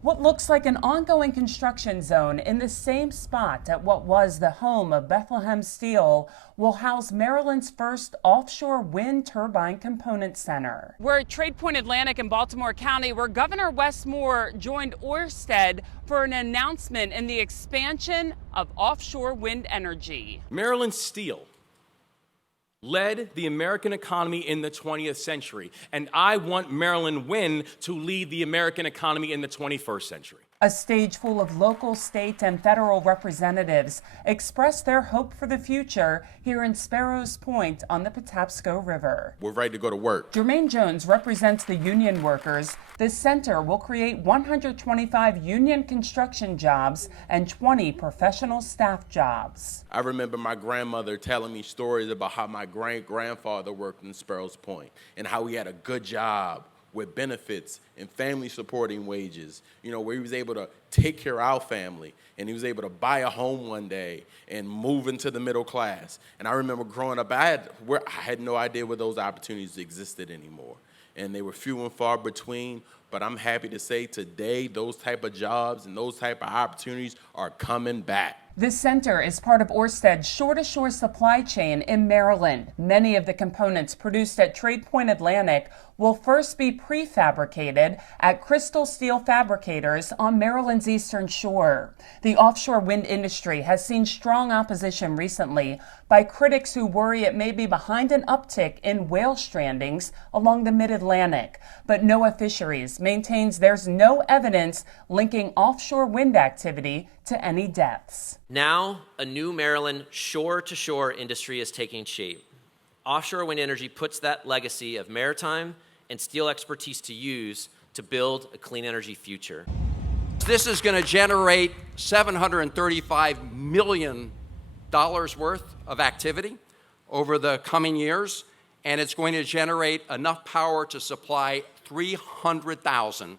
What looks like an ongoing construction zone in the same spot at what was the home of Bethlehem Steel will house Maryland's first offshore wind turbine component center. We're at Tradepoint Atlantic in Baltimore County, where Governor Wes Moore joined Ørsted for an announcement in the expansion of offshore wind energy. Maryland Steel led the American economy in the 20th century, and I want Maryland Wind to lead the American economy in the 21st century. A stage full of local, state, and federal representatives expressed their hope for the future here in Sparrows Point on the Patapsco River. We're ready to go to work. Jermaine Jones represents the union workers. The center will create 125 union construction jobs and 20 professional staff jobs. I remember my grandmother telling me stories about how my great-grandfather worked in Sparrows Point and how he had a good job with benefits and family supporting wages, where he was able to take care of our family and he was able to buy a home one day and move into the middle class. And I remember growing up, I had no idea where those opportunities existed anymore. And they were few and far between, but I'm happy to say today those type of jobs and those type of opportunities are coming back. This center is part of Ørsted's shore-to-shore supply chain in Maryland. Many of the components produced at Tradepoint Atlantic will first be prefabricated at Crystal Steel Fabricators on Maryland's eastern shore. The offshore wind industry has seen strong opposition recently by critics who worry it may be behind an uptick in whale strandings along the mid-Atlantic. But NOAA Fisheries maintains there's no evidence linking offshore wind activity to any deaths. Now, a new Maryland shore-to-shore industry is taking shape. Offshore wind energy puts that legacy of maritime and steel expertise to use to build a clean energy future. This is going to generate $735 million worth of activity over the coming years, and it's going to generate enough power to supply 300,000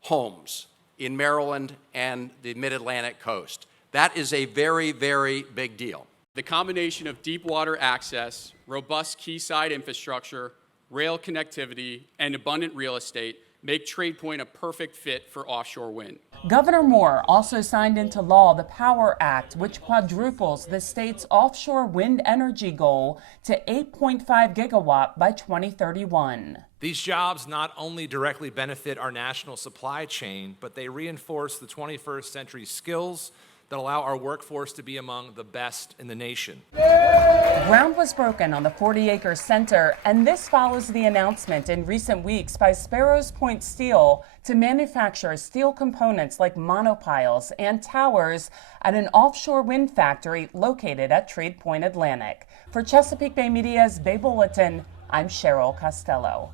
homes in Maryland and the mid-Atlantic coast. That is a very, very big deal. The combination of deep water access, robust quayside infrastructure, rail connectivity, and abundant real estate make Tradepoint a perfect fit for offshore wind. Governor Moore also signed into law the Power Act, which quadruples the state's offshore wind energy goal to 8.5 gigawatt by 2031. These jobs not only directly benefit our national supply chain, but they reinforce the 21st century skills that allow our workforce to be among the best in the nation. Ground was broken on the 40-acre center, and this follows the announcement in recent weeks by Sparrows Point Steel to manufacture steel components like monopiles and towers at an offshore wind factory located at Tradepoint Atlantic. For Chesapeake Bay Media's Bay Bulletin, I'm Cheryl Costello.